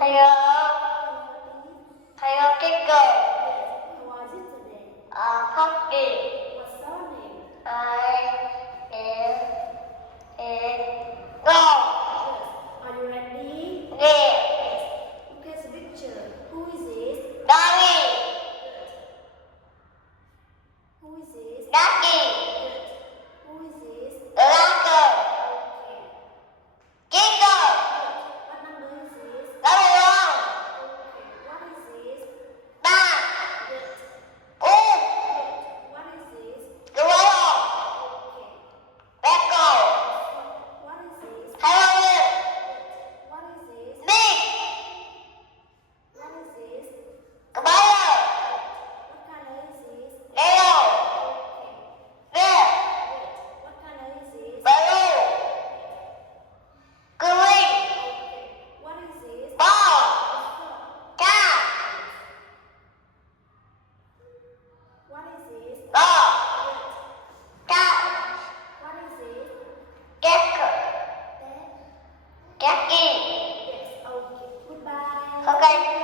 Hello. Hello, teacher. How was it today? Happy. What's your name? Go. Are you ready? Yeah. Look at the picture. Who is it? Daddy. Who is this? Daddy. Who is this? Doctor. Okay. Teacher. What number is this? Number one. Okay. What is this? Ba. Good. Oh. What is this? Tomorrow. Okay. Let's go. What is this? Halloween. What is this? Big. What is this? Tomorrow. What color is this? Yellow. Okay. Red. What color is this? Blue. Green. Okay. What is this? Ball. Stop. Cat. What is this? Ball. Good. Cat. What is this? Jacket. That? Jackie. Yes. Okay. Goodbye. Okay.